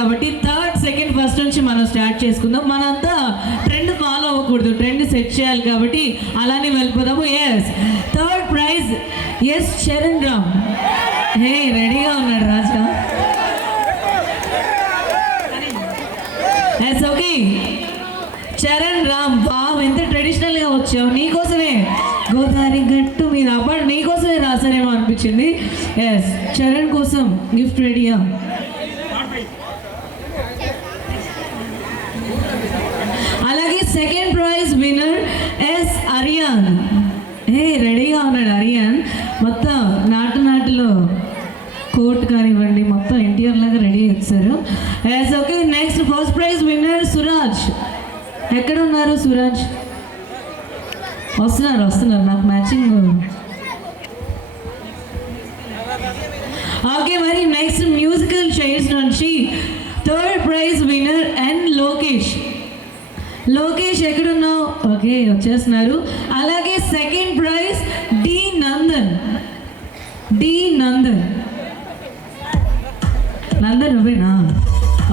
కాబట్టి third second first నుంచి మనం స్టార్ట్ చేసుకుందాం. మనంతా ట్రెండ్ ఫాలో అవ్వకూడదు. ట్రెండ్ సెట్ చేయాలి కాబట్టి అలానే వెళ్ళిపోదాము. Yes third prize S Charan Ram hey రెడీగా ఉన్నాడు రాజా ఎస్ ఓకే చరణ్ రామ్ బావ్ ఎంత ట్రెడిషనల్గా వచ్చావు. నీకోసమే. గోదావరి గట్టు మీద అప్పుడు నీకోసమే రాసానేమో అనిపించింది. ఎస్ చరణ్ కోసం గిఫ్ట్ రెడీయా అలాగే second prize winner S Ariyan ఏ రెడీగా ఉన్నాడు అరియాన్ మొత్తం నాటు నాటులో కోట్ కానివ్వండి మొత్తం ఎన్టీఆర్ లాగా రెడీ చేశారు yes okay next first prize winner Suraj ఎక్కడ ఉన్నారు సురాజ్ వస్తున్నారు వస్తున్నారు నాకు మ్యాచింగ్ ఓకే మరి నెక్స్ట్ మ్యూజికల్ చైర్స్ నుంచి third prize winner and Lokesh Lokesh ఎక్కడున్నావు? ఓకే వచ్చేస్తున్నారు. అలాగే second prize D Nandan. D Nandan. Nandan నువ్వేనా?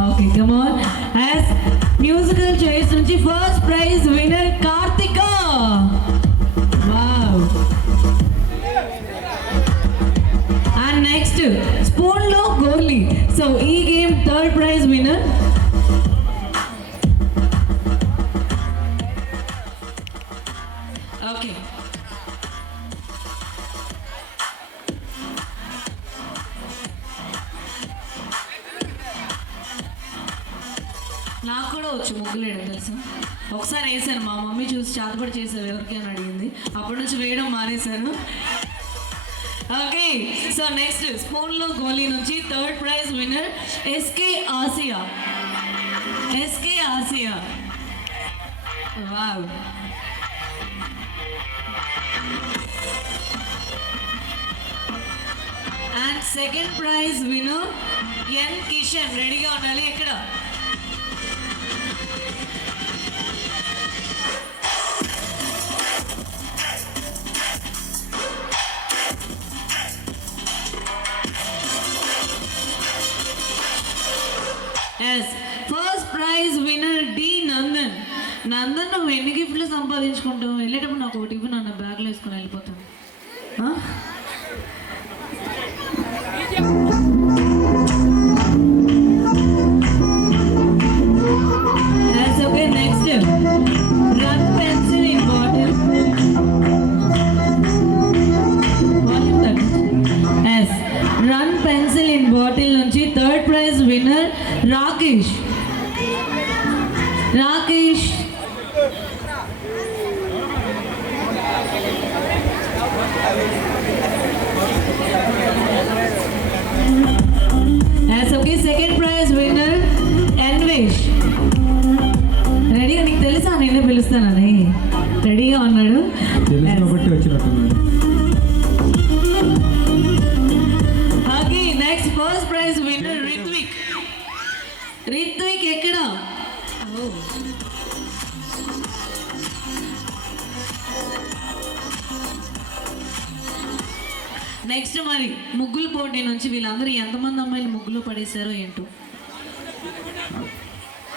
Okay come on as musical chairs నుంచి first prize winner Karthika. Wow and next స్పూన్లో గోలీ so ఈ game third prize వినర్ నాకు కూడా వచ్చు ముగ్గులు వేయడం తెలుసు? ఒకసారి వేసాను మా మమ్మీ చూసి చేతపడి చేశారు ఎవరికైనా అడిగింది. అప్పటి నుంచి వేయడం మానేశాను. ఓకే సో నెక్స్ట్ స్పూన్లో గోలీ నుంచి third prize winner SK Asiya SK Asiya wow and second prize winner N Kishan రెడీగా ఉండాలి ఎక్కడ? Yes first prize winner D Nandan Nandan నువ్వు ఎన్ని గిఫ్ట్లు సంపాదించుకుంటావు? వెళ్ళేటప్పుడు నాకు ఒకటి ఇవ్వు నన్ను. బ్యాగ్లో వేసుకుని వెళ్ళిపోతాను. బాటిల్ ఇన్ బాటిల్ నుంచి third prize winner Rakesh Rakesh as second prize winner Anvesh రెడీగా నీకు తెలుసా? నేనే పిలుస్తానని. రెడీగా ఉన్నాడు? తెలుసు కాబట్టి వచ్చినట్టున్నాడు నెక్స్ట్ మరి ముగ్గులు పోటీ నుంచి వీళ్ళందరూ ఎంతమంది అమ్మాయిలు ముగ్గులు పడేశారో ఏంటో.